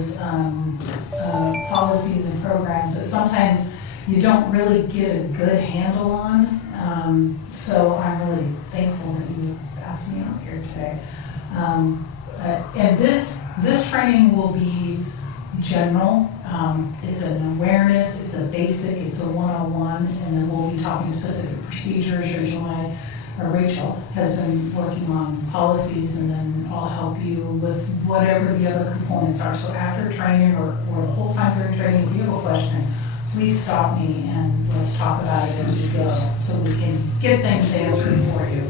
those policies and programs that sometimes you don't really get a good handle on. So I'm really thankful that you asked me out here today. And this training will be general. It's an awareness, it's a basic, it's a 101, and then we'll be talking specific procedures. Rachel has been working on policies, and then I'll help you with whatever the other components are. So after training or the whole time during training, if you have a question, please stop me and let's talk about it as we go so we can get things answered for you.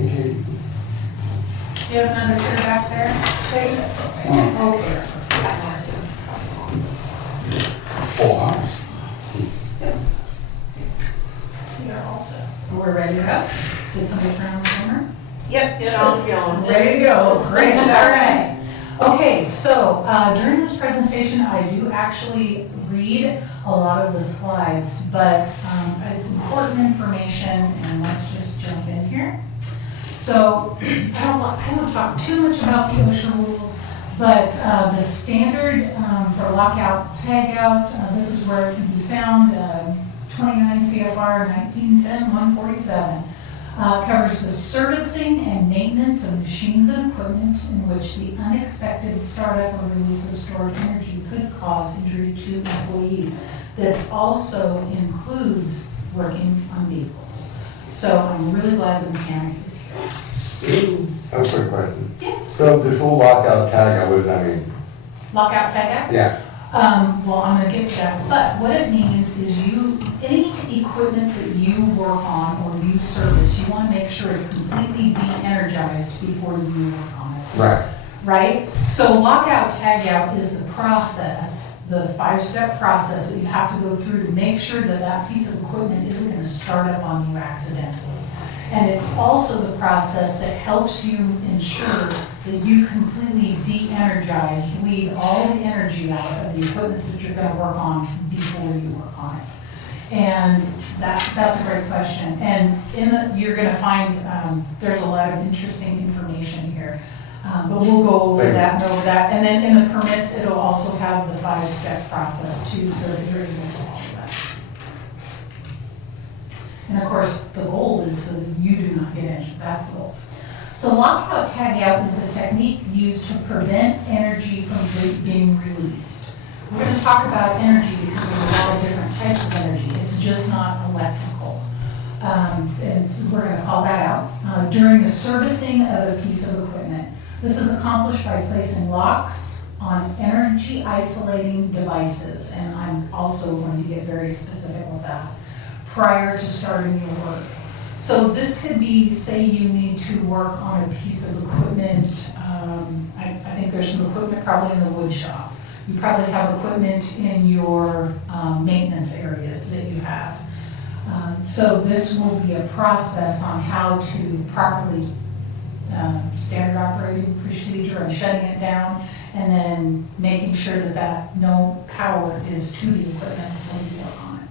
Okay. Do you have another chair back there? Okay. Full house. You're all set. We're ready to go? Did somebody turn on the camera? Yep, it's all going. Ready to go, great, all right. Okay, so during this presentation, I do actually read a lot of the slides, but it's important information, and let's just jump in here. So I don't talk too much about the OSHA rules, but the standard for lockout, tagout, this is where it can be found, 29 CFR 1910-147. Covers the servicing and maintenance of machines and equipment in which the unexpected startup or release of stored energy could cause injury to employees. This also includes working on vehicles. So I'm really glad the mechanic is here. A quick question. Yes. So the full lockout tag, what does that mean? Lockout, tagout? Yeah. Well, I'm gonna get to that, but what it means is any equipment that you work on or you service, you wanna make sure it's completely de-energized before you work on it. Right. Right? So lockout, tagout is the process, the 5-step process that you have to go through to make sure that that piece of equipment isn't gonna start up on you accidentally. And it's also the process that helps you ensure that you completely de-energize, bleed all the energy out of the equipment that you're gonna work on before you work on it. And that's a great question. And you're gonna find, there's a lot of interesting information here. But we'll go over that and over that. And then in the permits, it'll also have the 5-step process too, so that you're able to follow that. And of course, the goal is so that you do not get injured. That's the goal. So lockout tagout is a technique used to prevent energy from being released. We're going to talk about energy because there's a lot of different types of energy. It's just not electrical. And so we're going to call that out. During the servicing of a piece of equipment, this is accomplished by placing locks on energy isolating devices. And I'm also going to get very specific with that prior to starting your work. So this could be, say you need to work on a piece of equipment. I think there's some equipment probably in the wood shop. You probably have equipment in your maintenance areas that you have. So this will be a process on how to properly standard operating procedure and shutting it down, and then making sure that no power is to the equipment before you work on it.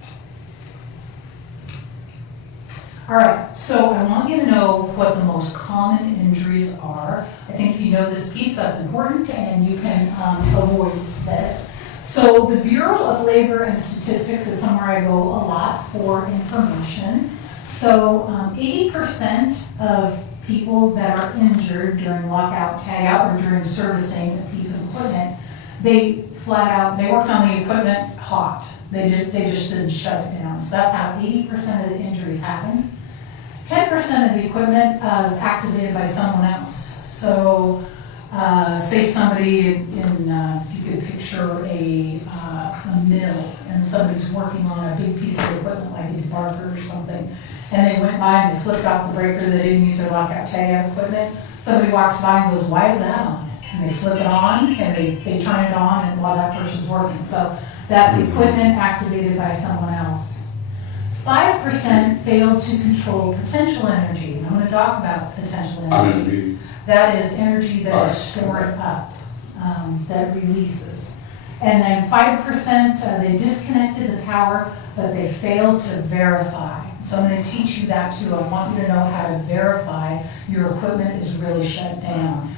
All right, so I want you to know what the most common injuries are. I think if you know this piece, that's important, and you can avoid this. So the Bureau of Labor and Statistics is somewhere I go a lot for information. So 80% of people that are injured during lockout, tagout, or during servicing a piece of equipment, they flat out, they worked on the equipment hot. They just didn't shut it down. So that's how 80% of the injuries happen. 10% of the equipment is activated by someone else. So say somebody if you could picture a mill, and somebody's working on a big piece of equipment like a barker or something, and they went by and they flipped off the breaker, they didn't use their lockout tagout equipment. Somebody walks by and goes, why is that on? And they flip it on and they turn it on and while that person's working. So that's equipment activated by someone else. 5% failed to control potential energy. And I'm going to talk about potential energy. That is energy that is stored up, that releases. And then 5%, they disconnected the power, but they failed to verify. So I'm going to teach you that too. I want you to know how to verify your equipment is really shut down.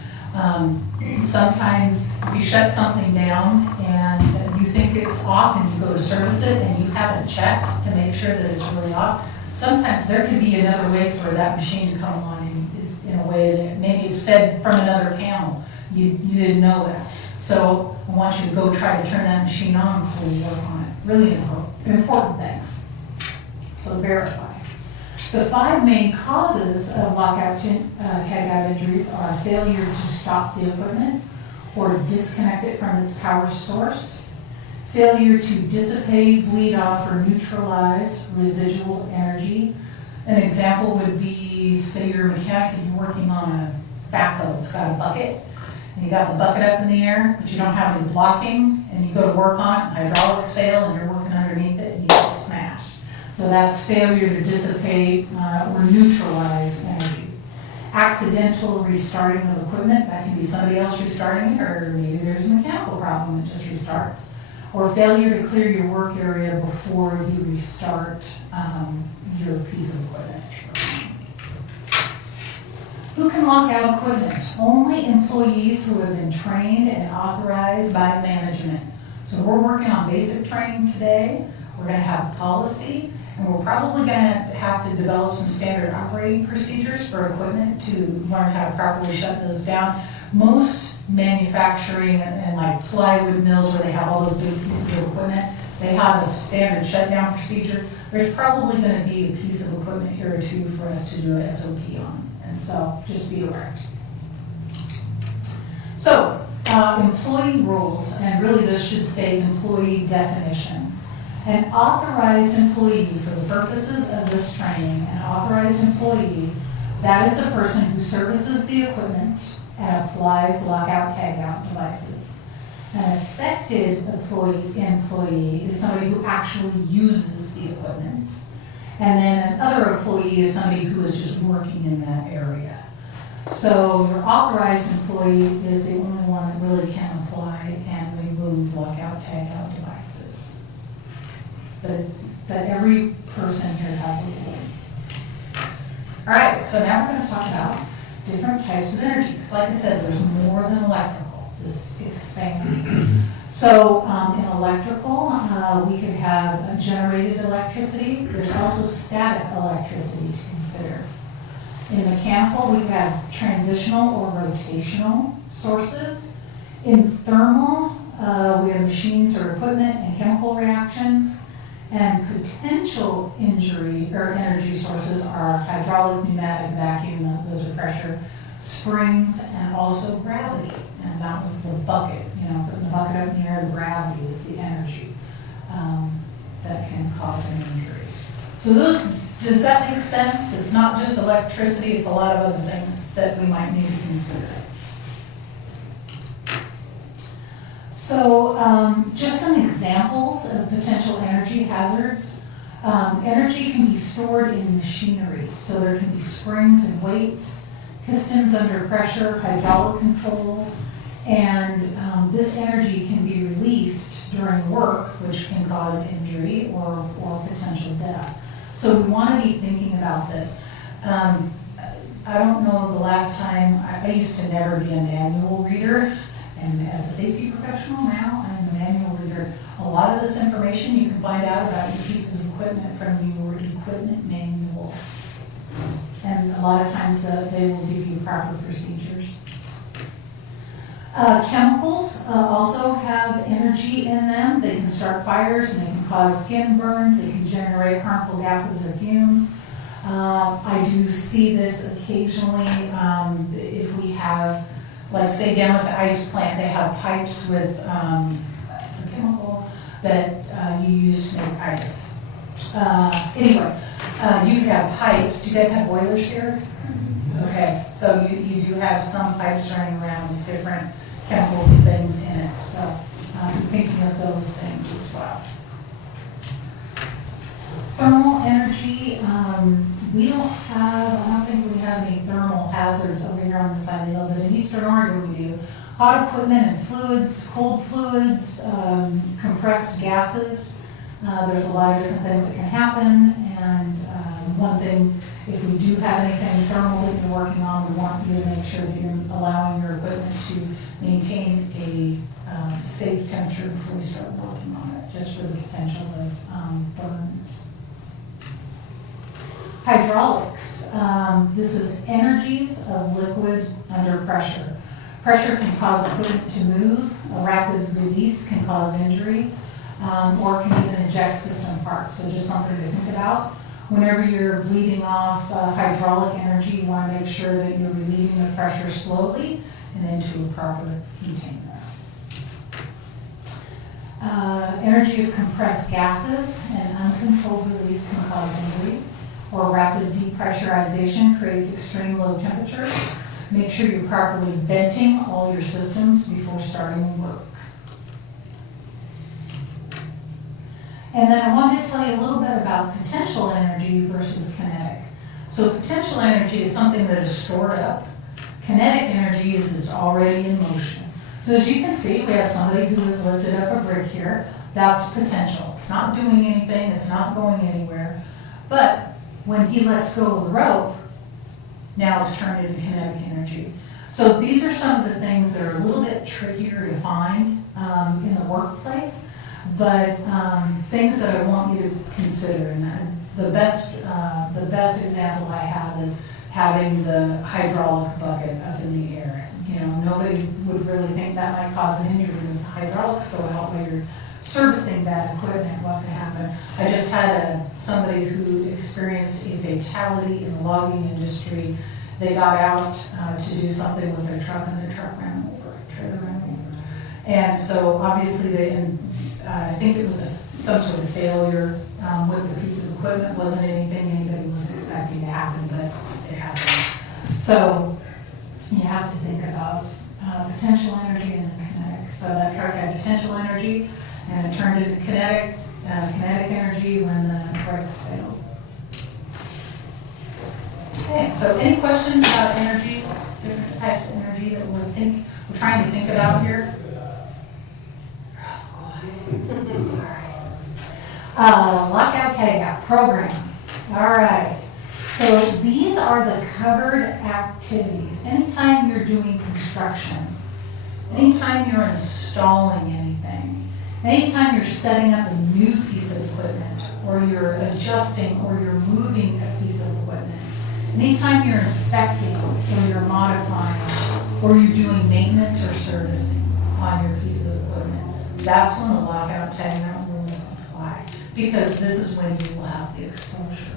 Sometimes if you shut something down and you think it's off and you go to service it and you haven't checked to make sure that it's really off, sometimes there could be another way for that machine to come on in a way that maybe it's fed from another panel. You didn't know that. So I want you to go try to turn that machine on before you work on it. Really important things. So verify. The 5 main causes of lockout tagout injuries are failure to stop the equipment or disconnect it from its power source, failure to dissipate, bleed off, or neutralize residual energy. An example would be, say you're a mechanic and you're working on a backhoe, it's got a bucket, and you got the bucket up in the air, but you don't have any blocking, and you go to work on it, hydraulics fail, and you're working underneath it, and you get smashed. So that's failure to dissipate or neutralize energy. Accidental restarting of equipment, that can be somebody else restarting it, or maybe there's a mechanical problem that just restarts. Or failure to clear your work area before you restart your piece of equipment. Who can lock out equipment? Only employees who have been trained and authorized by management. So we're working on basic training today. We're gonna have policy, and we're probably gonna have to develop some standard operating procedures for equipment to learn how to properly shut those down. Most manufacturing and like plywood mills where they have all those big pieces of equipment, they have a standard shutdown procedure. There's probably gonna be a piece of equipment here or two for us to do an SOP on. And so just be aware. So employee rules, and really this should say employee definition. An authorized employee for the purposes of this training, an authorized employee, that is a person who services the equipment and applies lockout tagout devices. An affected employee is somebody who actually uses the equipment. And then another employee is somebody who is just working in that area. So your authorized employee is the only one that really can apply and remove lockout tagout devices. But every person here has a role. All right, so now we're going to talk about different types of energy. Because like I said, there's more than electrical. This expands. So in electrical, we could have generated electricity. There's also static electricity to consider. In mechanical, we have transitional or rotational sources. In thermal, we have machines or equipment and chemical reactions. And potential injury or energy sources are hydraulic, pneumatic, vacuum, those are pressure, springs, and also gravity. And that was the bucket, putting the bucket up in the air, the gravity is the energy that can cause an injury. So does that make sense? It's not just electricity, it's a lot of other things that we might need to consider. So just some examples of potential energy hazards. Energy can be stored in machinery. So there can be springs and weights, pistons under pressure, hydraulic controls, and this energy can be released during work, which can cause injury or potential death. So we want to be thinking about this. I don't know the last time, I used to never be a manual reader. And as a safety professional now, I'm a manual reader. A lot of this information you can find out about your pieces of equipment from your equipment manuals. And a lot of times they will give you proper procedures. Chemicals also have energy in them. They can start fires, and they can cause skin burns, they can generate harmful gases or fumes. I do see this occasionally if we have, like say down at the ice plant, they have pipes with, that's the chemical that you use to make ice. Anyway, you have pipes. Do you guys have boilers here? Okay, so you do have some pipes running around with different chemicals and things in it. So I'm thinking of those things as well. Thermal energy, we don't have, I don't think we have any thermal hazards over here on the side of the hill, but in Eastern Oregon we do. Hot equipment and fluids, cold fluids, compressed gases. There's a lot of different things that can happen, and one thing If we do have anything thermal that you're working on, we want you to make sure that you're allowing your equipment to maintain a safe temperature before we start working on it, just for the potential of burns. Hydraulics, this is energies of liquid under pressure. Pressure can cause equipment to move, a rapid release can cause injury, or can even eject system parts, so just something to think about. Whenever you're bleeding off hydraulic energy, you want to make sure that you're relieving the pressure slowly and into a proper container. Energy of compressed gases and uncontrolled release can cause injury, or rapid depressurization creates extreme low temperatures. Make sure you're properly venting all your systems before starting work. And then I wanted to tell you a little bit about potential energy versus kinetic. So potential energy is something that is stored up. Kinetic energy is it's already in motion. So as you can see, we have somebody who has lifted up a brick here. That's potential. It's not doing anything, it's not going anywhere. But when he lets go of the rope, now it's turned into kinetic energy. So these are some of the things that are a little bit trickier to find in the workplace, but things that I want you to consider. And the best example I have is having the hydraulic bucket up in the air. You know, nobody would really think that might cause an injury if the hydraulics go out while you're servicing that equipment. What could happen? I just had somebody who experienced a fatality in the logging industry. They got out to do something with their truck, and their truck ran over, trailer ran over. And so obviously I think it was some sort of failure with the piece of equipment. It wasn't anything anybody was expecting to happen, but it happened. So you have to think about potential energy and then kinetic. So that truck had potential energy, and it turned into kinetic energy when the brakes failed. Okay, so any questions about energy, different types of energy that we're trying to think about here? Lockout tagout program. All right. So these are the covered activities. Anytime you're doing construction, anytime you're installing anything, anytime you're setting up a new piece of equipment, or you're adjusting or you're moving a piece of equipment, anytime you're inspecting or you're modifying or you're doing maintenance or servicing on your piece of equipment, that's when the lockout tagout rules apply, because this is when you will have the exposure.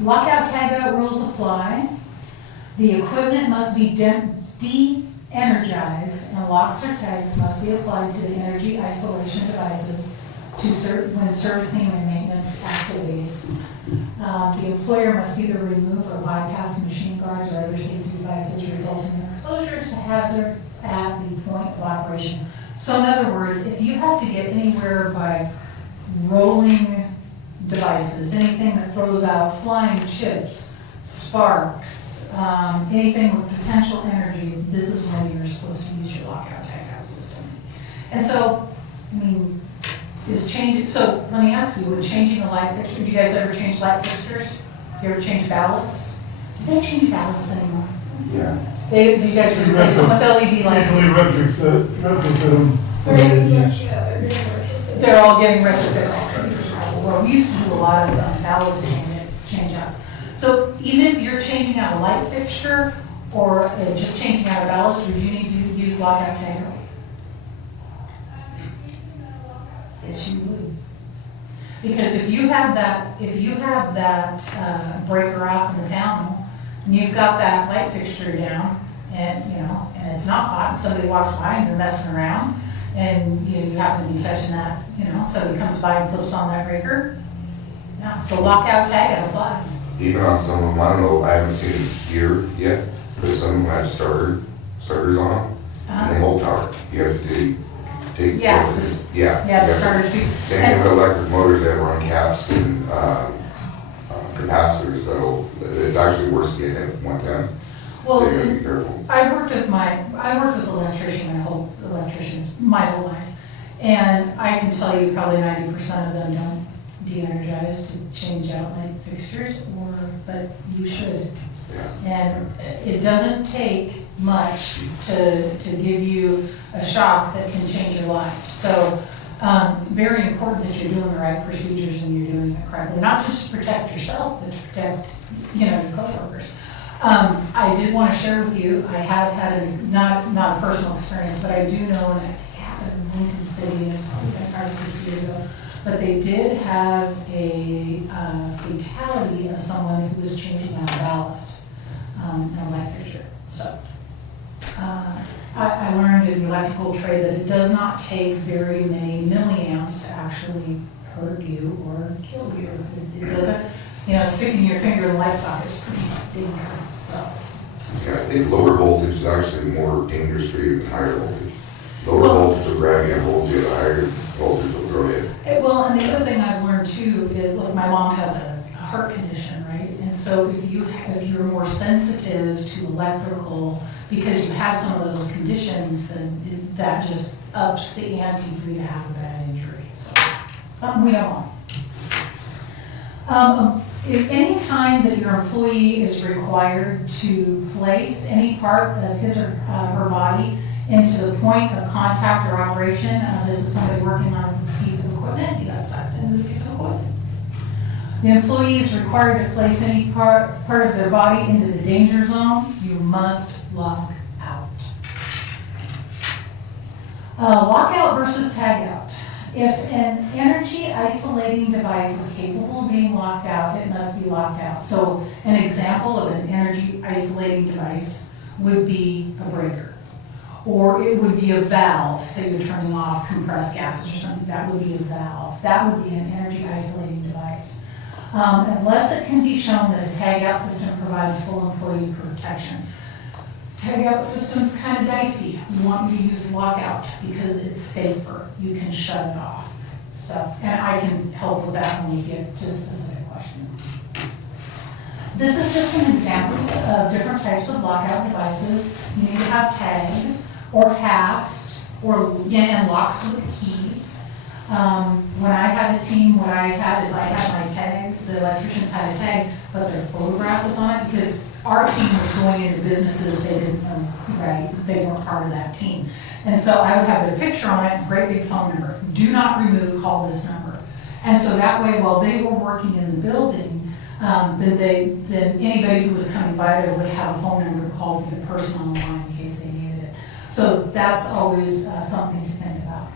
Lockout tagout rules apply. The equipment must be de-energized, and locks or tags must be applied to the energy isolation devices when servicing and maintenance activities. The employer must either remove or bypass machine guards or other safety devices resulting in exposure to hazards at the point of operation. So in other words, if you have to get anywhere by rolling devices, anything that throws out flying chips, sparks, anything with potential energy, this is when you're supposed to use your lockout tagout system. And so, I mean, so let me ask you, with changing a light fixture, do you guys ever change light fixtures? You ever change ballasts? Do they change ballasts anymore? Yeah. Do you guys replace them with LED lights? Retrofit them. They're all getting retrofitted. Well, we used to do a lot of ballast change outs. So even if you're changing out a light fixture or just changing out a ballast, would you need to use lockout tagout? Yes, you would. Because if you have that breaker off in the panel, and you've got that light fixture down, and and it's not hot, and somebody walks by and they're messing around, and you happen to be touching that, somebody comes by and flips on that breaker. Yeah, so lockout tagout applies. Even on some of them, I don't know, I haven't seen it here yet, but some of them have starters on them, and they hold power. You have to take. Yeah, the the starters do. Same thing with electric motors that run caps and capacitors, it's actually worse to get hit one time. Well, You gotta be careful. I worked with electricians my whole life, and I can tell you probably 90% of them don't de-energized to change out light fixtures, but you should. Yeah. And it doesn't take much to give you a shock that can change your life. So, very important that you're doing the right procedures and you're doing it correctly, not just to protect yourself, but to protect, your coworkers. I did want to share with you, I have had not a personal experience, but I do know, and it happened in Lincoln City, and it's probably been 5 or 6 years ago, but they did have a fatality of someone who was changing out ballast in a light fixture. So, I learned in the electrical trade that it does not take very many milliamps to actually hurt you or kill you. It doesn't, sticking your finger in the light socket is pretty dangerous, so. Yeah, I think lower voltage is actually more dangerous for you than higher voltage. Lower voltage will grab you and hold you, higher voltage will throw you. Well, and the other thing I've learned too is, like, my mom has a heart condition, right? And so if you're more sensitive to electrical, because you have some of those conditions, then that just ups the ante for you to have a bad injury. So, something we don't want. If any time that your employee is required to place any part of his or her body into the point of contact or operation, this is somebody working on a piece of equipment, you got sucked into the piece of equipment. The employee is required to place any part of their body into the danger zone, you must lock out. Lockout versus tagout. If an energy isolating device is capable of being locked out, it must be locked out. So an example of an energy isolating device would be a breaker. Or it would be a valve, say you're turning off compressed gases or something, that would be a valve. That would be an energy isolating device. Unless it can be shown that a tagout system provides full employee protection. Tagout system's kind of dicey. You want me to use lockout because it's safer. You can shut it off. So, and I can help with that when we get to specific questions. This is just some examples of different types of lockout devices. You need to have tags or hasps or and locks with keys. When I had a team, what I had is I had my tags, the electricians had a tag, but their photograph was on it because our team was going into businesses they didn't know, right? They weren't part of that team. And so I would have their picture on it, great big phone number. Do not remove, call this number. And so that way, while they were working in the building, then anybody who was coming by there would have a phone number to call the person on the line in case they needed it. So that's always something to think about.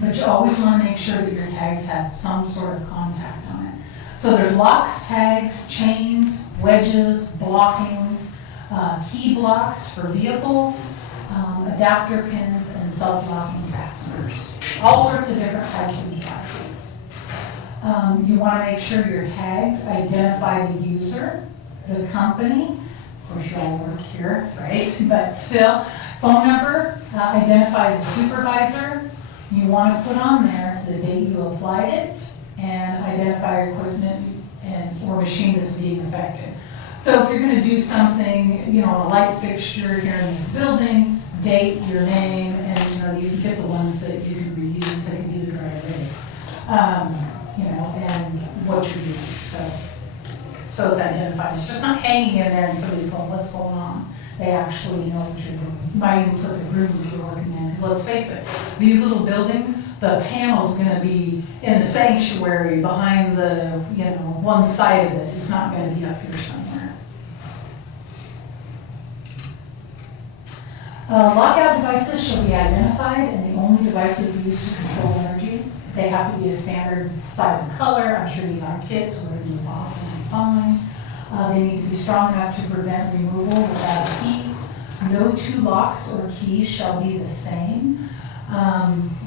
But you always want to make sure that your tags have some sort of contact on it. So there's locks, tags, chains, wedges, blockings, key blocks for vehicles, adapter pins, and self-locking fasteners. All sorts of different types of devices. You want to make sure your tags identify the user, the company, of course you all work here, right? But still, phone number identifies the supervisor. You want to put on there the date you applied it and identify your equipment or machine that's being affected. So if you're going to do something, a light fixture here in this building, date, your name, and you can get the ones that you can reuse. They can be the dry erase, and what you're doing. So it's identified. It's just not hanging in there and somebody's going, what's going on? They actually know what you're doing. You might even put the room that you're working in. Because let's face it, these little buildings, the panel's going to be in the sanctuary behind the, one side of it. It's not going to be up here somewhere. Lockout devices shall be identified, and the only devices used to control energy. They have to be a standard size and color. I'm sure you got kits, so whatever you want, will be fine. They need to be strong enough to prevent removal without a key. No two locks or keys shall be the same.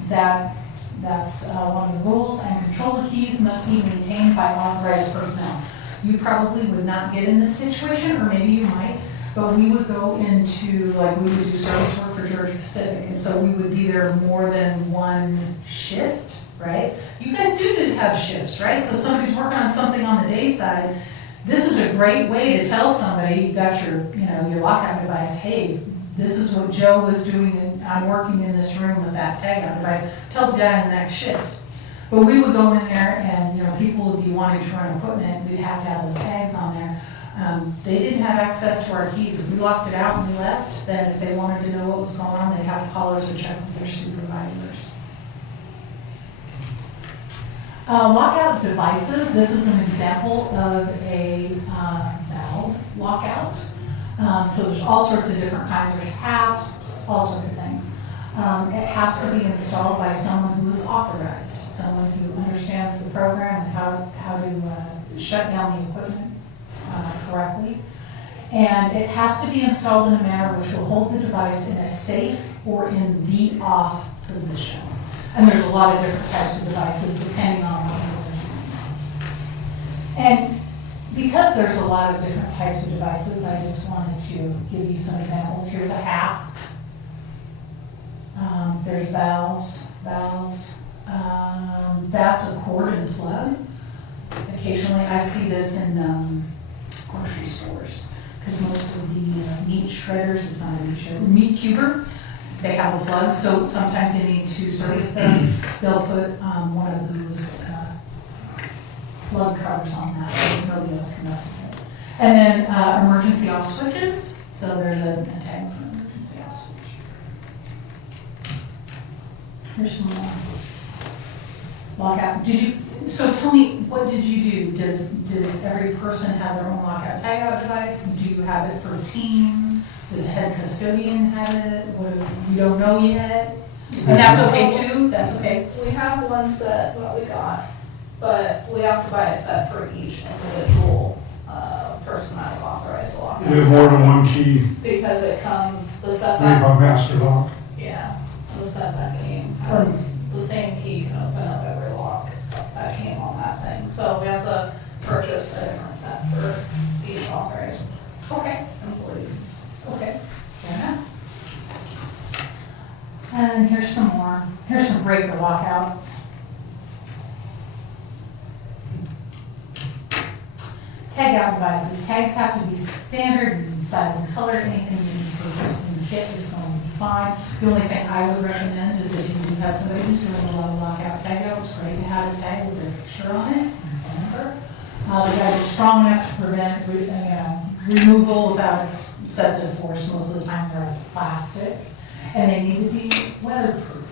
That's one of the rules. And control of keys must be maintained by authorized personnel. You probably would not get in this situation, or maybe you might, but we would go into, we would do service work for Georgia Pacific, and so we would be there more than one shift, right? You guys do have shifts, right? So somebody's working on something on the day side. This is a great way to tell somebody, you got your lockout device, hey, this is what Joe was doing, and I'm working in this room with that tagout device. Tells the guy in the next shift. But we would go in there and, you know, people would be wanting to run equipment, we'd have to have those tags on there. They didn't have access to our keys. If we locked it out and we left, then if they wanted to know what was going on, they'd have to call us or check with their supervisors. Lockout devices, this is an example of a valve lockout. So there's all sorts of different kinds, there's hasps, all sorts of things. It has to be installed by someone who is authorized, someone who understands the program and how to shut down the equipment correctly. And it has to be installed in a manner which will hold the device in a safe or in the off position. And there's a lot of different types of devices depending on what you're doing. And because there's a lot of different types of devices, I just wanted to give you some examples. Here's a hasp. There's valves. That's a cord and plug. Occasionally I see this in grocery stores because most of the meat shredders, it's not a meat shredder, meat cuber, they have a plug, so sometimes they need to service those. They'll put one of those plug covers on that so nobody else can mess with it. And then emergency off switches, so there's a tag for emergency off switch. There's some more. Lockout. So tell me, what did you do? Does every person have their own lockout tagout device? Do you have it for a team? Does the head custodian have it? You don't know yet? And that's okay too? That's okay? We have one set that we got, but we have to buy a set for each individual person that's authorized to lock We have more than one key, because it comes, the set we have that, a master lock. yeah, the set that came has the same key can open up every lock that came on that thing. So we have to purchase a different set for each authorized Okay. employee. Okay. Fair enough. And here's some more. Here's some breaker lockouts. Tag out devices. Tags have to be standard in size and color. Anything you purchase in the kit is going to be fine. The only thing I would recommend is if you do have somebody who's doing a lot of lockout tag outs, great to have a tag with their picture on it and phone number. The guys are strong enough to prevent removal without excessive force. Most of the time they're plastic, and they need to be weatherproof.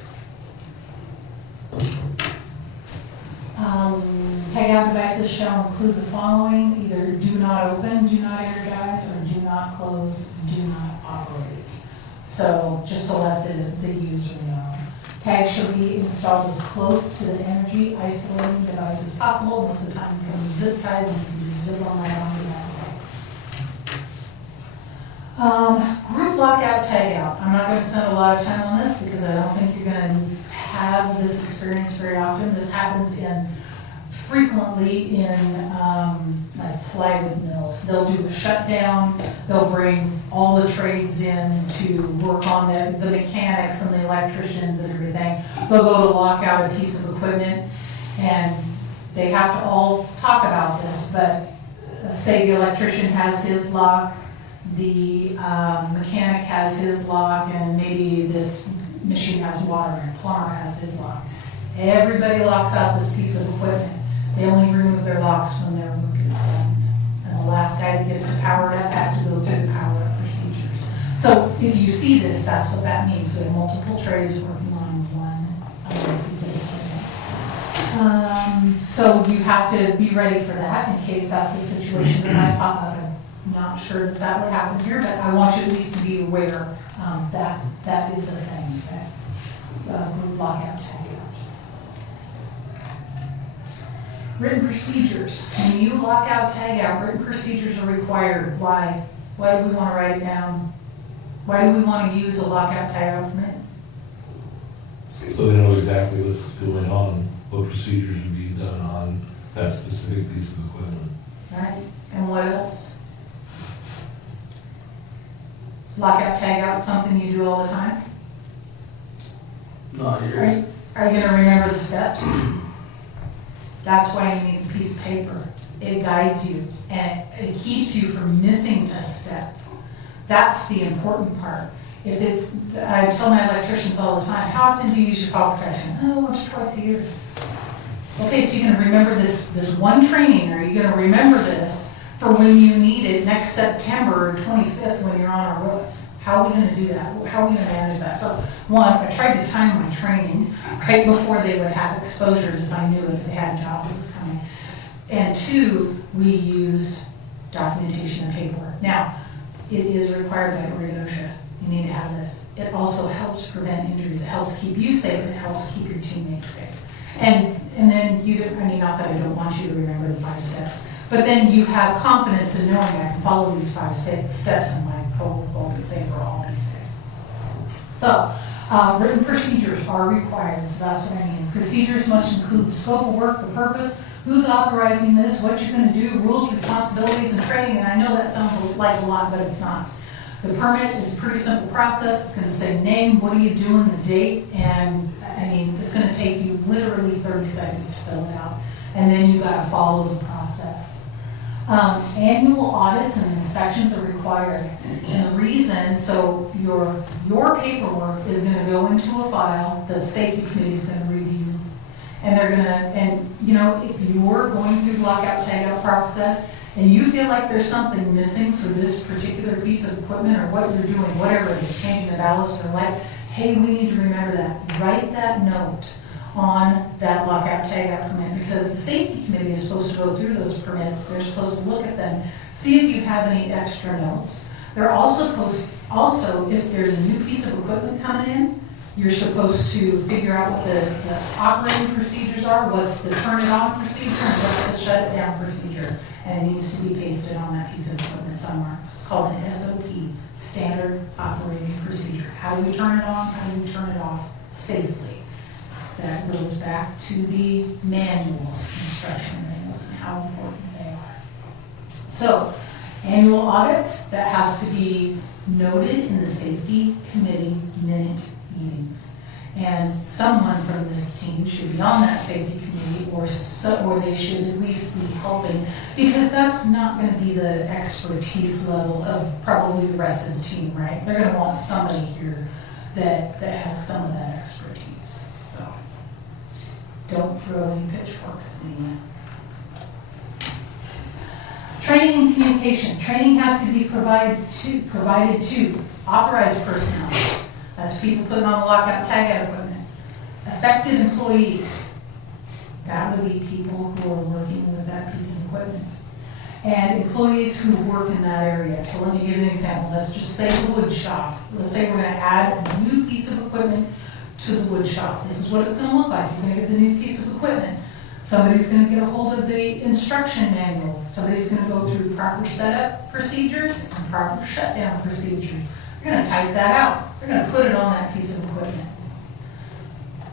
Tagout devices shall include the following: either do not open, do not energize, or do not close, do not operate. So just to let the user know. Tags shall be installed as close to the energy isolating device as possible. Most of the time you can zip ties and you can do zip on that on that device. Group lockout tagout. I'm not going to spend a lot of time on this because I don't think you're going to have this experience very often. This happens frequently in like plywood mills. They'll do a shutdown, they'll bring all the trades in to work on the mechanics and the electricians and everything. They'll go to lock out a piece of equipment and they have to all talk about this, but say the electrician has his lock, the mechanic has his lock, and maybe this machine has water and plumber has his lock. Everybody locks out this piece of equipment. They only remove their locks when their work is done. And the last guy that gets to power it up has to go through the power up procedures. So if you see this, that's what that means. We have multiple trades working on one piece of equipment. So you have to be ready for that in case that's a situation that might pop up. I'm not sure that would happen here, but I want you at least to be aware that that is a thing, that group lockout tagout. Written procedures. When you lock out, tag out, written procedures are required. Why? Why do we want to write it down? Why do we want to use a lockout, tag out permit? So they know exactly what's going on, what procedures are being done on that specific piece of equipment. All right, and what else? Is lockout, tag out something you do all the time? Not Are here. you gonna remember the steps? That's why you need a piece of paper. It guides you and it keeps you from missing a step. That's the important part. If it's, I tell my electricians all the time, how often do you use your fall protection? Oh, once or twice a year. Okay, so you're gonna remember this one training, or you're gonna remember this for when you need it next September 25th when you're on a roof. How are we gonna do that? How are we gonna manage that? So, one, I tried to time my training right before they would have exposures if I knew it, if they had a job that was coming. And two, we used documentation and paperwork. Now, it is required by Oregon OSHA. You need to have this. It also helps prevent injuries. It helps keep you safe, and it helps keep your teammates safe. And then not that I don't want you to remember the 5 steps, but then you have confidence in knowing I can follow these 5 steps and my code will be safe or all be safe. So, written procedures are required, so that's what I mean. Procedures must include the scope of work, the purpose, who's authorizing this, what you're gonna do, rules, responsibilities, and training, and I know that sounds like a lot, but it's not. The permit is a pretty simple process. It's gonna say name, what are you doing, the date, and it's gonna take you literally 30 seconds to fill it out. And then you gotta follow the process. Annual audits and inspections are required. And the reason, so your paperwork is gonna go into a file that the safety committee is gonna review. And they're gonna, if you're going through the lockout tagout process, and you feel like there's something missing for this particular piece of equipment or what you're doing, whatever it is, changing the ballast or light, hey, we need to remember that. Write that note on that lockout tagout permit, because the safety committee is supposed to go through those permits. They're supposed to look at them, see if you have any extra notes. They're also supposed, if there's a new piece of equipment coming in, you're supposed to figure out what the operating procedures are, what's the turn it on procedure, and what's the shut it down procedure. And it needs to be pasted on that piece of equipment somewhere. It's called an SOP, Standard Operating Procedure. How do we turn it on? How do we turn it off safely? That goes back to the manuals, instruction manuals, and how important they are. So, annual audits, that has to be noted in the safety committee minute meetings. And someone from this team should be on that safety committee, or they should at least be helping, because that's not gonna be the expertise level of probably the rest of the team, right? They're gonna want somebody here that has some of that expertise, so. Don't throw any pitchforks at me. Training and communication. Training has to be provided to authorized personnel. That's people putting on the lockout tagout equipment. Affected employees. That would be people who are working with that piece of equipment. And employees who work in that area. So let me give you an example. Let's just say the wood shop. Let's say we're gonna add a new piece of equipment to the wood shop. This is what it's gonna look like. You're gonna get the new piece of equipment. Somebody's gonna get a hold of the instruction manual. Somebody's gonna go through proper setup procedures and proper shutdown procedures. They're gonna type that out. They're gonna put it on that piece of equipment.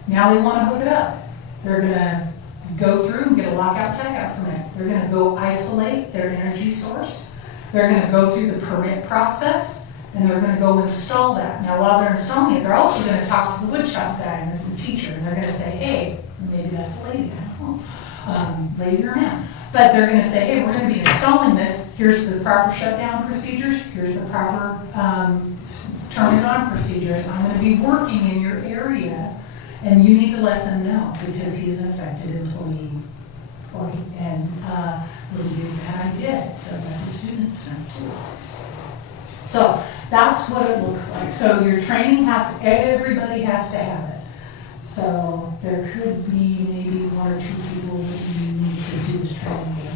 Now they wanna hook it up. They're gonna go through and get a lockout tagout permit. They're gonna go isolate their energy source. They're gonna go through the permit process, and they're gonna go install that. Now while they're installing it, they're also gonna talk to the wood shop guy and the teacher, and they're gonna say, hey, maybe that's a lady, I don't know, lady or man. But they're gonna say, hey, we're gonna be installing this, here's the proper shutdown procedures, here's the proper turn it on procedures. I'm gonna be working in your area, and you need to let them know, because he is an affected employee. And we'll give you that idea to let the students know too. So that's what it looks like. So your training everybody has to have it. So there could be maybe 1 or 2 people that you need to do this training with.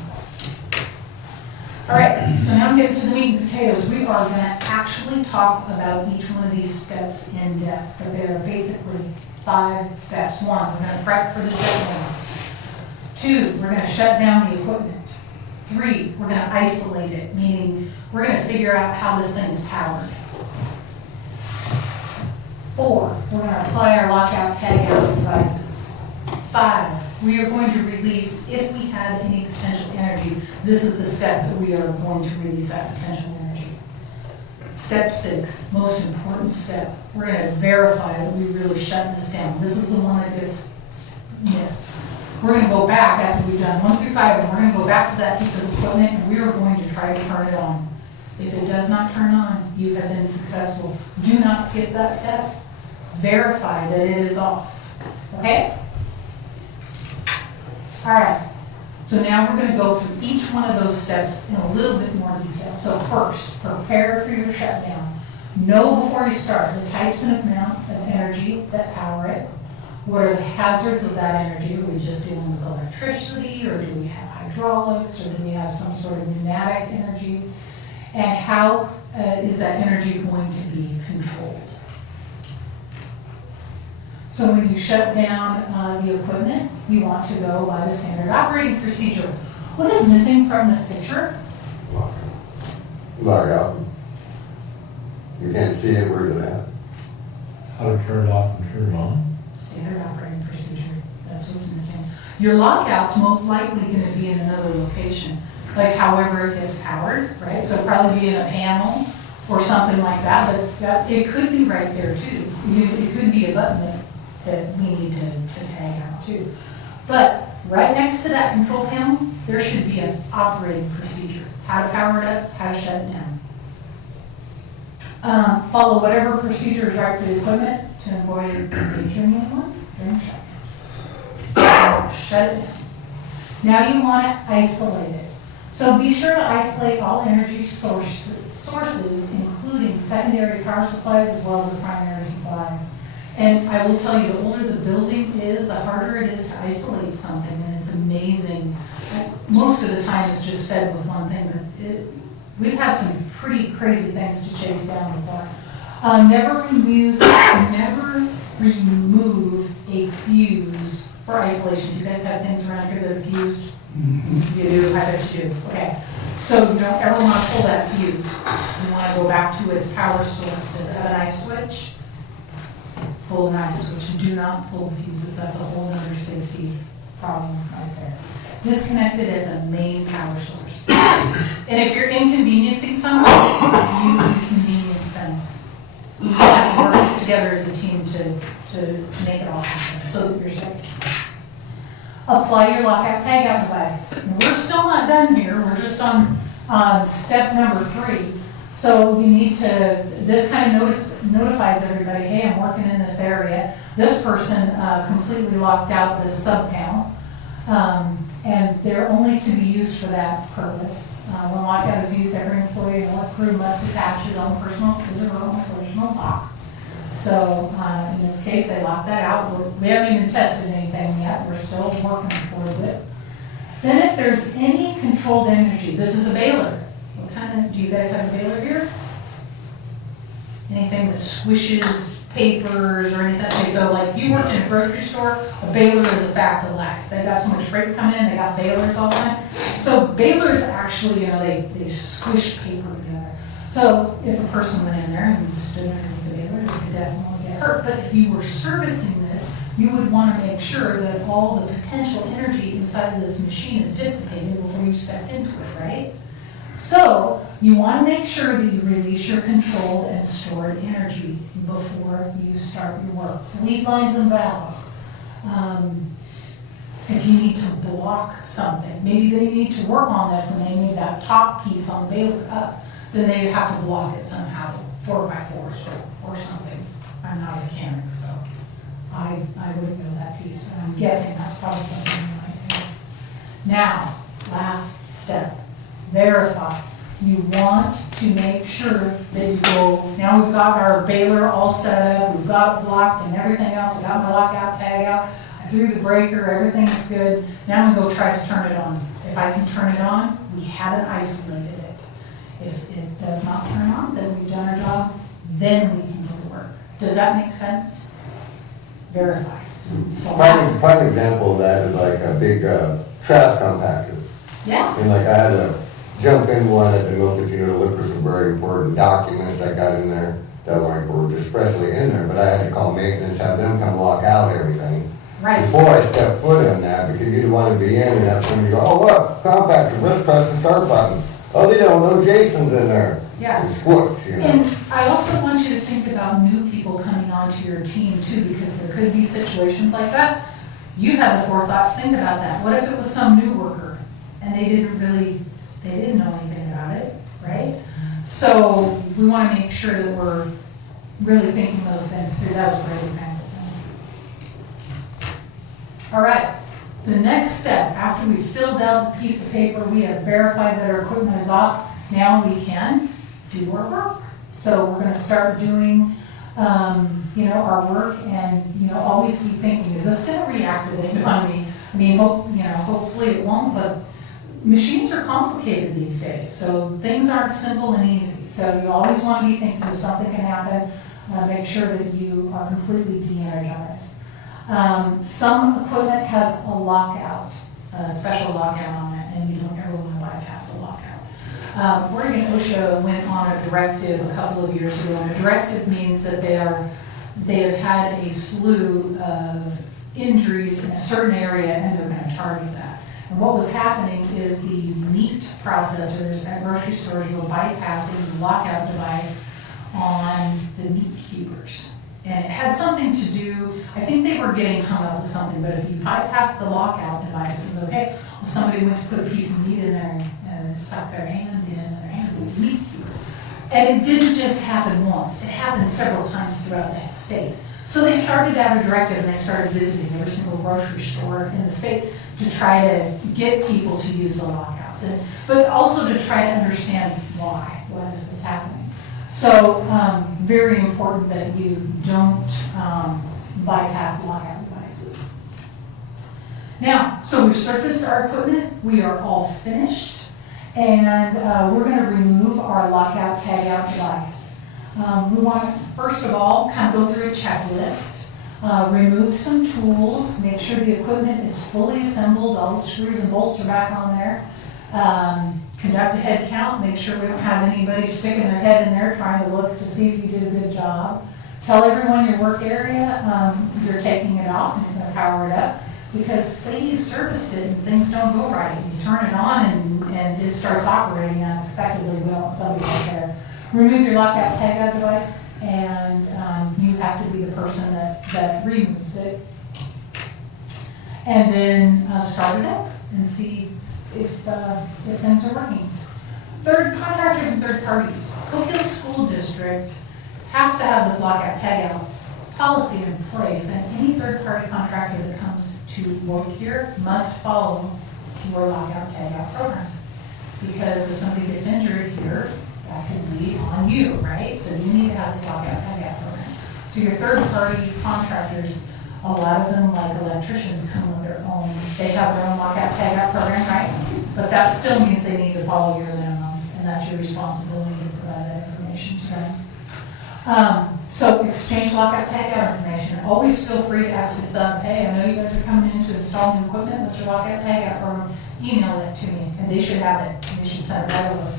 All right, so now I'm getting to the meat and potatoes. We are gonna actually talk about each one of these steps in depth, but there are basically 5 steps. 1, we're gonna prep for the shutdown. 2, we're gonna shut down the equipment. 3, we're gonna isolate it, meaning we're gonna figure out how this thing is powered. 4, we're gonna apply our lockout tagout devices. 5, we are going to release, if we have any potential energy, this is the step that we are going to release that potential energy. Step 6, most important step, we're gonna verify that we really shut this down. This is the one that gets missed. We're gonna go back after we've done 1 through 5, and we're gonna go back to that piece of equipment, and we are going to try to turn it on. If it does not turn on, you have been successful. Do not skip that step. Verify that it is off, okay? All right, so now we're gonna go through each one of those steps in a little bit more detail. So first, prepare for your shutdown. Know before you start the types and amount of energy that power it. What are the hazards of that energy? Are we just dealing with electricity, or do we have hydraulics, or do we have some sort of pneumatic energy? And how is that energy going to be controlled? So when you shut down the equipment, you want to go by the standard operating procedure. What is missing from this picture? Log out. You can't see it, where's it at? How to turn it off and turn it on? Standard operating procedure, that's what's missing. Your lockout's most likely gonna be in another location, like however it gets powered, right? So probably be in a panel or something like that, but it could be right there too. It could be a button that we need to tag out too. But right next to that control panel, there should be an operating procedure. How to power it up, how to shut it down. Follow whatever procedure is right for the equipment to avoid endangering anyone during shutdown. Shut it down. Now you want to isolate it. So be sure to isolate all energy sources, including secondary power supplies as well as the primary supplies. And I will tell you, the older the building is, the harder it is to isolate something, and it's amazing. Most of the time it's just fed with one thing, but we've had some pretty crazy things to chase down before. Never remove a fuse for isolation. You guys have things around here that are fused? You do, I bet you do. Okay. So you don't ever want to pull that fuse. You want to go back to its power source. Does it have an eye switch? Pull an eye switch. Do not pull fuses. That's a whole other safety problem right there. Disconnect it at the main power source. And if you're inconveniencing someone, you inconvenience them. You have to work together as a team to make it all happen so that you're safe. Apply your lockout tagout device. And we're still not done here. We're just on step number 3. So you need to, this kind of notifies everybody, hey, I'm working in this area. This person completely locked out the sub panel. And they're only to be used for that purpose. When lockout is used, every employee or crew must attach his own personal lock. So in this case, they locked that out. We haven't even tested anything yet. We're still working towards it. Then if there's any controlled energy, this is a baler. What kind of, do you guys have a baler here? Anything that squishes papers or anything? Okay, so like if you work in a grocery store, a baler is a fact of life. They got so much freight coming in, they got balers all the time. So balers actually, they squish paper together. So if a person went in there and stood underneath the baler, they could definitely get hurt. But if you were servicing this, you would want to make sure that all the potential energy inside of this machine is dissipated before you step into it, right? So you want to make sure that you release your controlled and stored energy before you start your work. Lead lines and valves. If you need to block something, maybe they need to work on this and they need that top piece on baler up, then they have to block it somehow, 4x4s or something. I'm not a mechanic, so I wouldn't know that piece, but I'm guessing that's probably something you might do. Now, last step. Verify. You want to make sure that you go, now we've got our baler all set up, we've got it blocked and everything else, I got my lockout tag out, I threw the breaker, everything is good. Now I'm gonna go try to turn it on. If I can turn it on, we haven't isolated it. If it does not turn on, then we've done our job, then we can go to work. Does that make sense? Verify. So Prime example of that is like a big trash compactor. yeah. And like I had to jump in one at the mill casino to look for some very important documents I got in there that were expressly in there, but I had to call maintenance, have them come lock out everything. Right. Before I step foot in that, because you don't want to be in and have somebody go, oh, look, compactor, let's press the start button. Oh, they don't know Jason's in there. Yeah. And squish, you know. And I also want you to think about new people coming onto your team too, because there could be situations like that. You had the forethought to think about that. What if it was some new worker and they didn't know anything about it, right? So we want to make sure that we're really thinking those things through. That was a great example. All right, The next step, after we've filled out the piece of paper, we have verified that our equipment is off, now we can do our work. So we're gonna start doing, our work and, always be thinking, is this gonna reactivate on me? I mean, hopefully it won't, but machines are complicated these days, so things aren't simple and easy. So you always wanna be thinking if something can happen, make sure that you are completely de-energized. Some equipment has a lockout, a special lockout on it, and you don't ever want to bypass a lockout. Oregon OSHA went on a directive a couple of years ago, and a directive means that they have had a slew of injuries in a certain area, and they're going to target that. And what was happening is the meat processors at grocery stores were bypassing the lockout device on the meat cubers. And it had something to do, I think they were getting hung up with something, but if you bypass the lockout device, it was okay. Well, somebody went to put a piece of meat in there and sucked their hand in, and their hand was meat cube. And it didn't just happen once, it happened several times throughout the state. So they started out a directive, and they started visiting every single grocery store in the state to try to get people to use the lockouts, but also to try to understand why this is happening. So, very important that you don't bypass lockout devices. Now, so we've surfaced our equipment, we are all finished, and we're gonna remove our lockout tagout device. We want to, first of all, kind of go through a checklist, remove some tools, make sure the equipment is fully assembled, all the screws and bolts are back on there. Conduct a head count, make sure we don't have anybody sticking their head in there trying to look to see if you did a good job. Tell everyone your work area, you're taking it off and you're gonna power it up. Because say you serviced it and things don't go right, you turn it on and it starts operating unexpectedly, we don't want somebody else there. Remove your lockout tagout device, and you have to be the person that removes it. And then start it up and see if things are working. Third, contractors and third parties. Oakville School District has to have this lockout tagout policy in place, and any third-party contractor that comes to work here must follow your lockout tagout program. Because if somebody gets injured here, that could be on you, right? So you need to have this lockout tagout program. So your third-party contractors, a lot of them, like electricians, come with their own, they have their own lockout tagout program, right? But that still means they need to follow your minimums, and that's your responsibility to provide that information to them. So exchange lockout tagout information. Always feel free to ask us up, hey, I know you guys are coming in to install new equipment, what's your lockout tagout program? Email it to me, and they should have it, they should send it right over.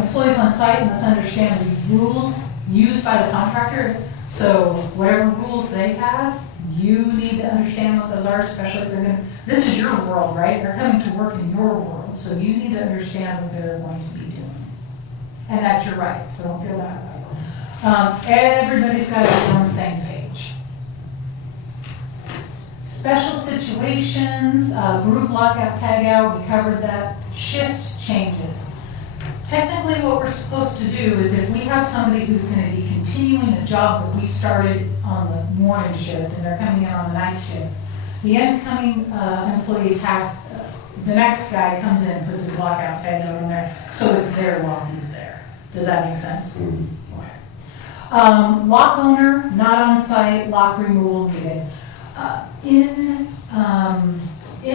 Employees on site must understand the rules used by the contractor, so whatever rules they have, you need to understand what those are, especially if they're gonna, this is your world, right? They're coming to work in your world, so you need to understand what they're going to be doing. And that's your right, so don't feel bad about it. Everybody's got to be on the same page. Special situations, group lockout, tagout, we covered that. Shift changes. Technically what we're supposed to do is if we have somebody who's going to be continuing a job that we started on the morning shift and they're coming in on the night shift, the incoming employee, the next guy comes in and puts his lockout tagout on there, so it's there while he's there. Does that make sense? Mm-hmm. Lock owner, not on site, lock removal needed. In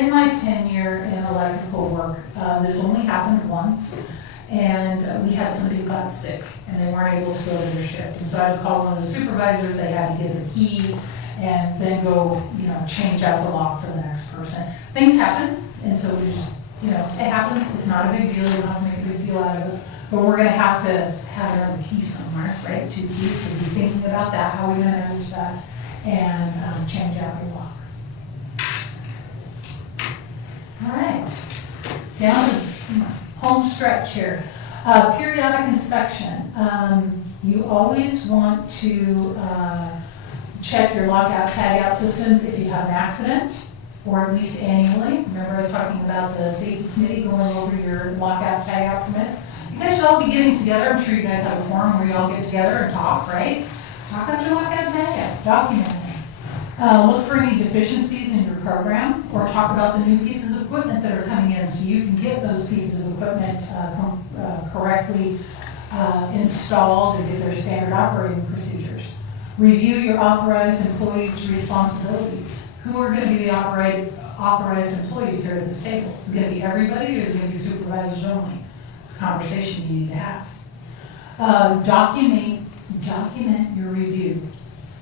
my tenure in electrical work, this only happened once, and we had somebody who got sick, and they weren't able to go to their shift. And so I would call one of the supervisors, they had to get the key, and then go, change out the lock for the next person. Things happen, and so we just, it happens, it's not a big deal, we don't have to make a big deal out of it. But we're gonna have to have our own key somewhere, right? 2 keys, so be thinking about that, how we're gonna manage that, and change out your lock. All right, down to home stretch here. Periodic inspection. You always want to check your lockout tagout systems if you have an accident, or at least annually. Remember I was talking about the safety committee going over your lockout tagout permits? You guys should all be getting together. I'm sure you guys have a forum where you all get together and talk, right? Talk about your lockout tagout, document it. Look for any deficiencies in your program, or talk about the new pieces of equipment that are coming in, so you can get those pieces of equipment correctly installed and get their standard operating procedures. Review your authorized employees' responsibilities. Who are gonna be the authorized employees here at this table? Is it gonna be everybody, or is it gonna be supervisors only? It's a conversation you need to have. Document your review.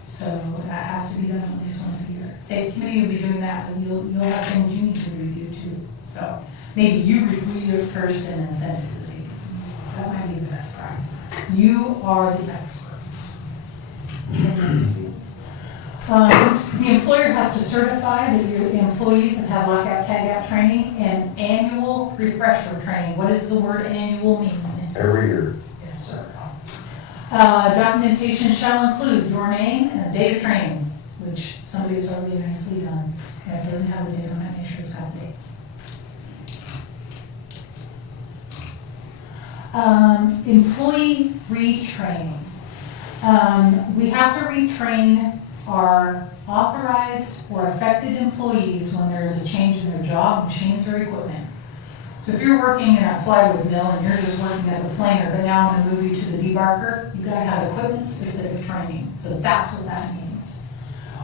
So that has to be done at least once a year. SAIF committee will be doing that, but you'll have things you need to review too. So maybe you review it first and then send it to SAIF. That might be the best practice. You are the experts in this field. The employer has to certify that your employees have lockout, tagout training and annual refresher training. What does the word annual mean? Every year. Yes, sir. Documentation shall include your name and a date of training, which somebody has already nicely done. And if it doesn't have a date on it, make sure it's got a date. Employee retraining. We have to retrain our authorized or affected employees when there is a change in their job, machines, or equipment. So if you're working in a plywood mill and you're just working at the planer, but now I'm gonna move you to the debarker, you gotta have equipment-specific training. So that's what that means.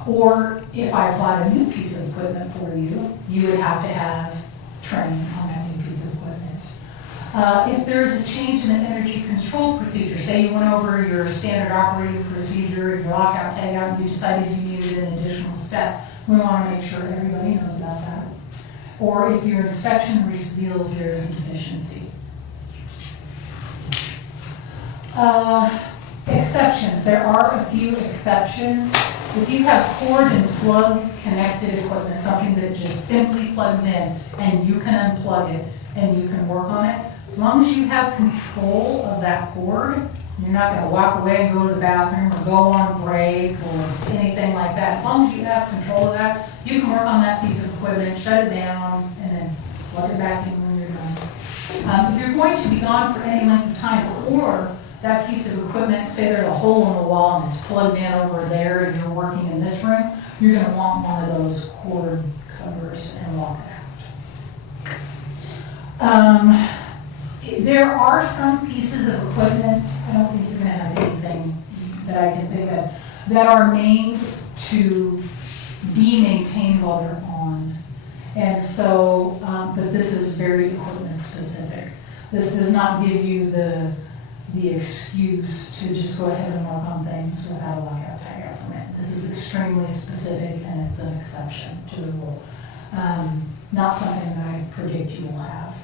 Or if I applied a new piece of equipment for you, you would have to have training on that new piece of equipment. If there's a change in the energy control procedure, say you went over your standard operating procedure, your lockout, tagout, and you decided you needed an additional step, we wanna make sure everybody knows about that. Or if your inspection reveals there is a deficiency. Exceptions, there are a few exceptions. If you have cord and plug connected equipment, something that just simply plugs in and you can unplug it and you can work on it, as long as you have control of that cord, you're not gonna walk away and go to the bathroom or go on break or anything like that. As long as you have control of that, you can work on that piece of equipment, shut it down, and then plug it back in when you're done. If you're going to be gone for any length of time, or that piece of equipment, say there's a hole in the wall and it's plugged in over there and you're working in this room, you're gonna want one of those cord covers and walk it out. There are some pieces of equipment, I don't think you're gonna have anything that I can think of, that are made to be maintained while they're on. And so, but this is very equipment specific. This does not give you the excuse to just go ahead and work on things without a lockout tagout permit. This is extremely specific and it's an exception to the rule. Not something that I predict you will have.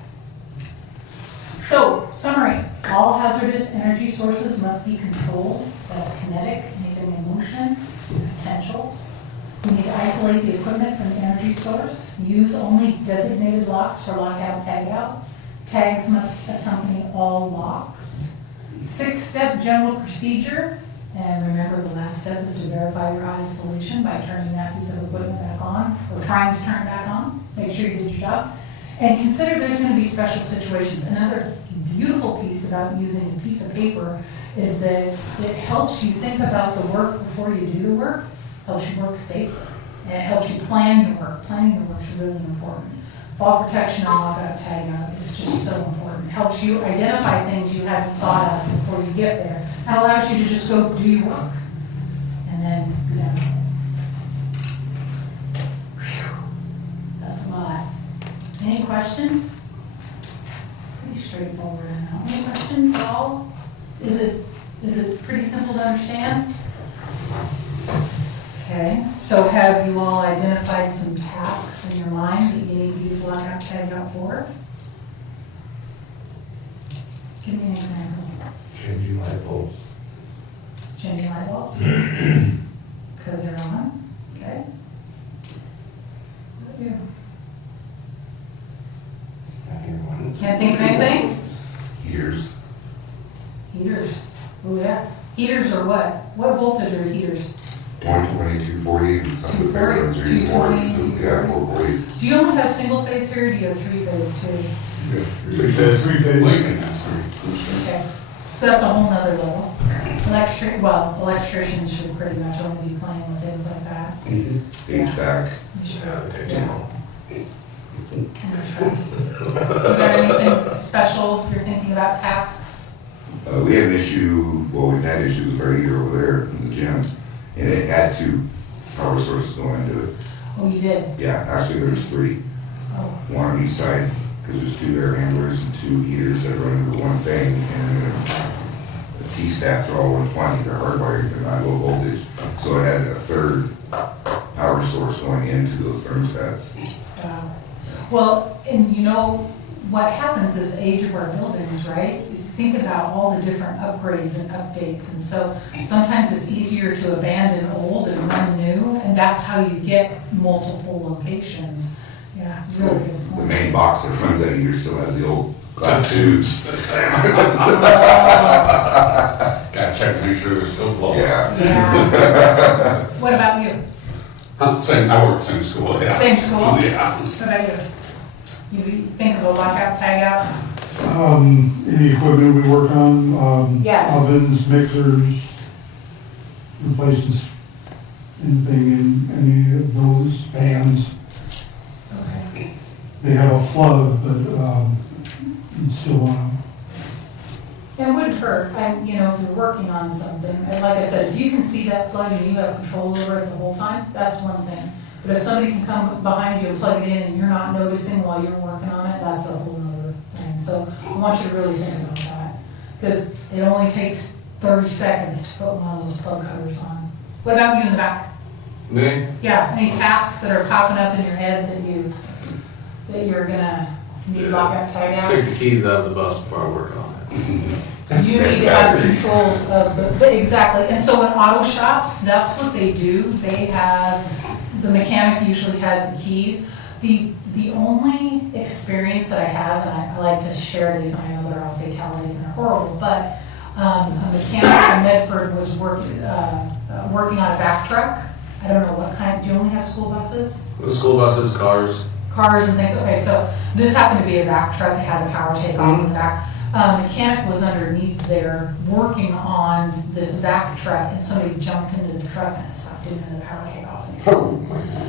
So, summary, all hazardous energy sources must be controlled. That's kinetic, anything in motion, potential. We need to isolate the equipment from the energy source. Use only designated locks for lockout, tagout. Tags must accompany all locks. 6-step general procedure. And remember, the last step is to verify your isolation by turning that piece of equipment back on, or trying to turn it back on. Make sure you did your job. And consider there's going to be special situations. Another beautiful piece about using a piece of paper is that it helps you think about the work before you do the work, helps you work safely, and it helps you plan your work. Planning your work is really important. Fall protection and lockout tagout is just so important. It helps you identify things you hadn't thought of before you get there, and allows you to just go do your work, and then go down. That's a lot. Any questions? Pretty straightforward now. Any questions at all? Is it pretty simple to understand? Okay, so have you all identified some tasks in your mind that you need to use lockout tagout for? Give me an example. Changing light bulbs. Changing light bulbs? Because they're on, okay? What about you? Can't think of anything? Years. Heaters. Oh, yeah. Heaters are what? What voltage are heaters? 120, 240, and some of the bigger ones are even more. 220, Yeah, 440. Do you only have single phase here, or do you have three phase too? Three phase. Lincoln has three. Okay. So that's a whole nother level. Electricians should pretty much only be playing with things like that. HVAC. Yeah, they take too long. You got anything special you're thinking about tasks? We had an issue, well, we've had issues with our heater over there in the gym, and it had 2 power sources going into it. Oh, you did? Yeah, actually there's 3, Oh, one on each side, because there's 2 air handlers and 2 heaters that run into one thing, and the T-stacks are all 120, they're hardwired, they're not low voltage, so I had a 3rd power source going into those thermostats. wow. Well, and you know, what happens is the age of our buildings, right? Think about all the different upgrades and updates, and so sometimes it's easier to abandon old and run new, and that's how you get multiple locations. Yeah, really good The point. main box that runs that heater still has the old glass tubes. Gotta check to make sure they're still flowing. Yeah. Yeah. What about you? Same, I work same school, yeah. Same school? Yeah. What about you? You think of a lockout, tag out? Any equipment we work on, Yeah. ovens, mixers, replaces anything in any of those fans. Okay. They have a plug, but, you still wanna, It wouldn't hurt, you know, if you're working on something, and like I said, if you can see that plug and you have control over it the whole time, that's one thing. But if somebody can come behind you and plug it in and you're not noticing while you're working on it, that's a whole nother thing. So I want you to really think about that, because it only takes 30 seconds to put one of those plug covers on. What about you in the back? Me? Yeah, any tasks that are popping up in your head that you're gonna need lockout, tag out? Take the keys out of the bus before I work on it. You need to have control of exactly, and so in auto shops, that's what they do, they have, the mechanic usually has the keys. The only experience that I have, and I like to share these, I know they're all fatalities and they're horrible, but a mechanic in Medford was working on a back truck. I don't know what kind, do you only have school buses? The school buses, cars. Cars and things, okay, so this happened to be a back truck, it had a power takeoff in the back. Mechanic was underneath there working on this back truck, and somebody jumped into the truck and sucked into the power takeoff. Oh, my God.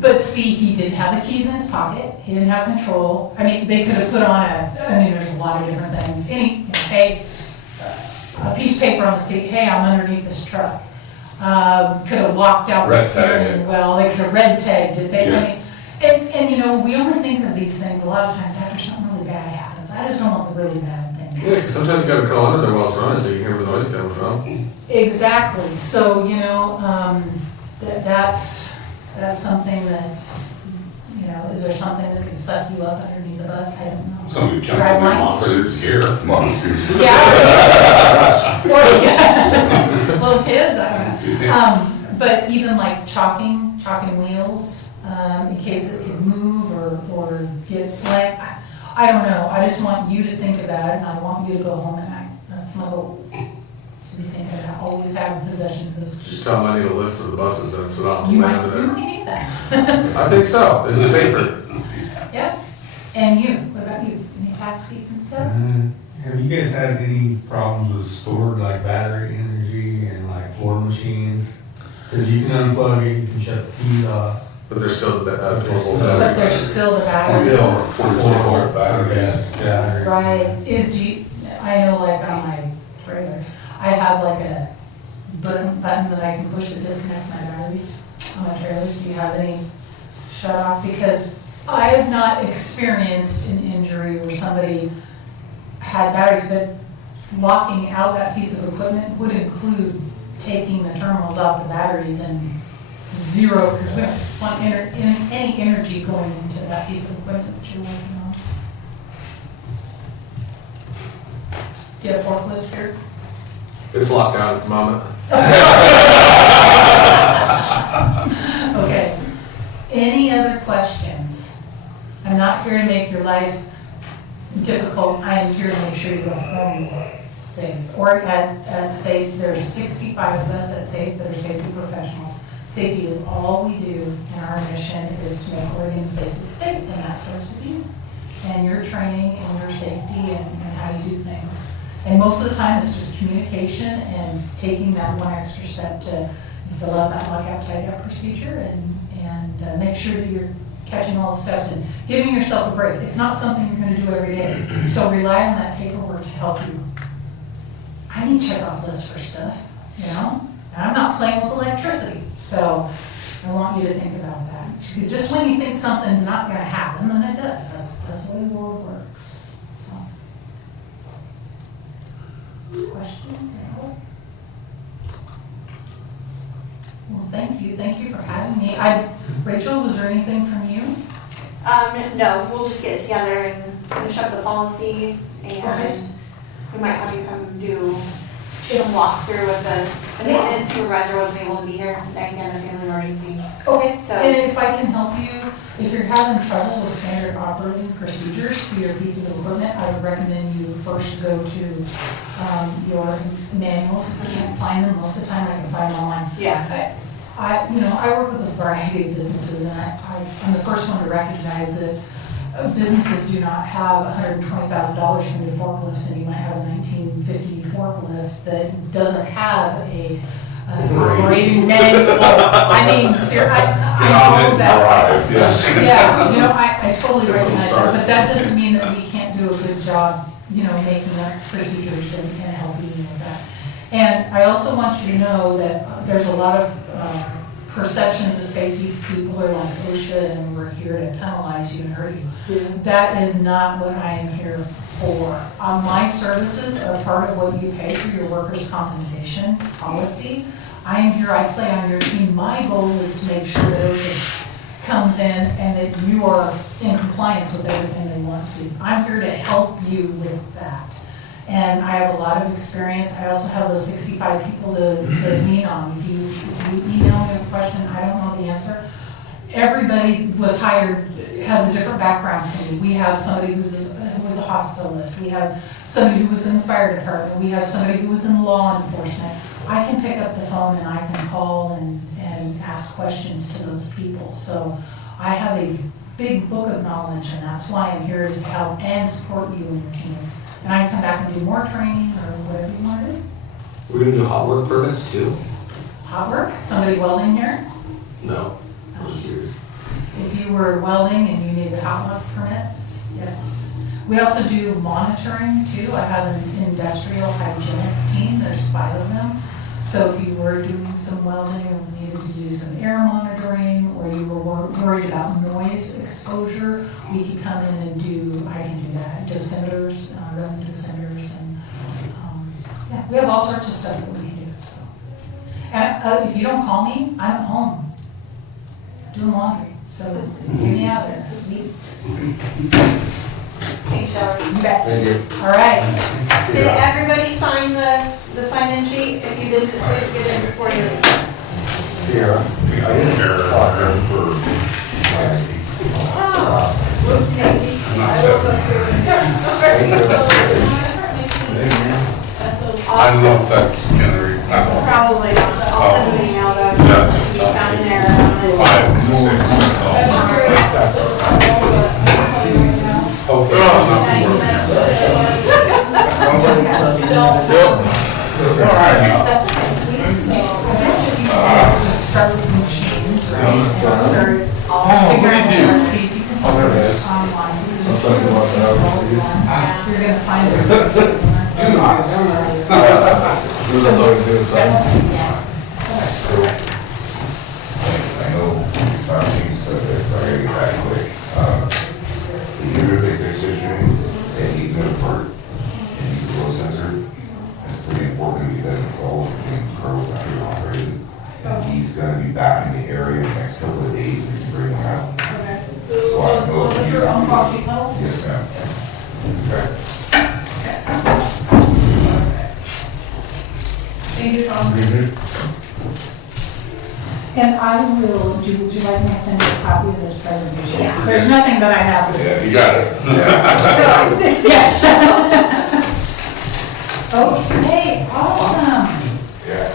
But see, he didn't have the keys in his pocket, he didn't have control, I mean, they could have put on there's a lot of different things, hey, a piece of paper on the seat, hey, I'm underneath this truck. Could have locked out the Red tag steering wheel, they could have red tagged it, Yeah. and you know, we only think of these things a lot of times after something really bad happens. I just don't want the really bad thing. Yeah, 'cause sometimes you gotta crawl under there while it's running, so you can hear where the noise coming from. Exactly, so, you know, that's something that's, you know, is there something that can suck you up underneath the bus? I don't know. Somebody jumped Drive in the line? monsters here. Monsters. Yeah. Or, yeah, little kids, I don't know. But even like chalking wheels, in case it could move or get slick, I don't know, I just want you to think about it, and I want you to go home at night, that's my goal. To be thinking about, always have possession of those keys. Just tell them I need a lift for the buses and sit off the You land might, of you there. might need that. I think so, it's safer. Yep, and you, what about you, any tasks you can do? Have you guys had any problems with stored like battery energy and like floor machines? Cause you can unplug it, you can shut the keys off. But there's still the 12 volt But battery. there's still the battery. 44 volt batteries. Yeah. Right, I know like on my trailer, I have like a button that I can push that disconnects my batteries on my trailers. Do you have any shut off? Because I have not experienced an injury where somebody had batteries, but locking out that piece of equipment would include taking the terminals off the batteries and zero, because we don't want any energy going into that piece of equipment that you're working on. Do you have forklifts here? It's locked down at the moment. Okay. Any other questions? I'm not here to make your life difficult, I am here to make sure you go home safe. Or at SAIF, there's 65 of us at SAIF that are safety professionals. Safety is all we do, and our mission is to make Oregon safe and safe, and that starts with you. And your training and your safety and how you do things. And most of the time, it's just communication and taking that one extra step to fill out that lockout tagout procedure and make sure that you're catching all the steps and giving yourself a break. It's not something you're gonna do every day, so rely on that paperwork to help you. I need check-off lists for stuff, you know? And I'm not playing with electricity, so I want you to think about that. Just when you think something's not gonna happen, then it does. That's the way the world works, so. Questions, no? Well, thank you for having me. Rachel, was there anything from you? No, we'll just get together and finish up the policy, Okay. and we might have you come do a walkthrough with the maintenance supervisor wasn't able to be here, again, a family emergency. Okay, So- and if I can help you, if you're having trouble with standard operating procedures for your pieces of equipment, I would recommend you first go to your manuals. If you can't find them, most of the time I can find them online. Yeah. I work with a variety of businesses, and I'm the first one to recognize that businesses do not have $120,000 from new forklifts, and you might have a 1950 forklift that doesn't have a operating manual. I mean, I know that. Yeah, I totally recognize that, but that doesn't mean that we can't do a good job, making up procedures and helping you with that. And I also want you to know that there's a lot of perceptions that safety people are like OSHA and we're here to penalize you and hurt you. That is not what I am here for. My services are part of what you pay for your workers' compensation policy. I am here, I play on your team. My goal is to make sure that OSHA comes in and that you are in compliance with everything they want to. I'm here to help you with that. And I have a lot of experience. I also have those 65 people to lean on. If you email me a question, I don't know the answer. Everybody was hired, has a different background from me. We have somebody who was a hospitalist. We have somebody who was in the fire department. We have somebody who was in law enforcement. I can pick up the phone and I can call and ask questions to those people. So I have a big book of knowledge, and that's why I'm here, is to help and support you and your teams. And I can come back and do more training or whatever you want to do. We're gonna do hot work permits too? Hot work, somebody welding here? No, I was curious. If you were welding and you needed hot work permits, yes. We also do monitoring too. I have an industrial hygienist team, there's 5 of them. So if you were doing some welding or needed to do some air monitoring, or you were worried about noise exposure, we could come in and I can do that. Dosimeters, run dosimeters, and we have all sorts of stuff that we can do, so. And if you don't call me, I'm at home doing laundry, so get me out there, please. Thanks, Shelley. You bet. Thank you. All right. Did everybody sign the sign-in sheet? If you didn't, please get in before you leave. Sierra, I didn't talk to her for, Whoops, Navy. I don't know if that's gonna Probably not. I'll send an email though. If you found an error on it. 5 to 6, that's all. Start with the machines, right? And start figuring out, see if you can find it online. You're gonna find it. I know, she said that, very quick. You do a big decision, and he's in a part, and he's a low sensor. It's pretty important because it's all being curled out here operated. And he's gonna be back in the area in the next couple of days, and we can bring him out. Okay. So I know Was if it you- your own call sheet though? Yes, ma'am. Okay. Thank you, Tom. And I will, would you like me to send you a copy of this presentation? Yeah. There's nothing that I have. Yeah, you got it. Yeah. Okay, awesome. Yeah.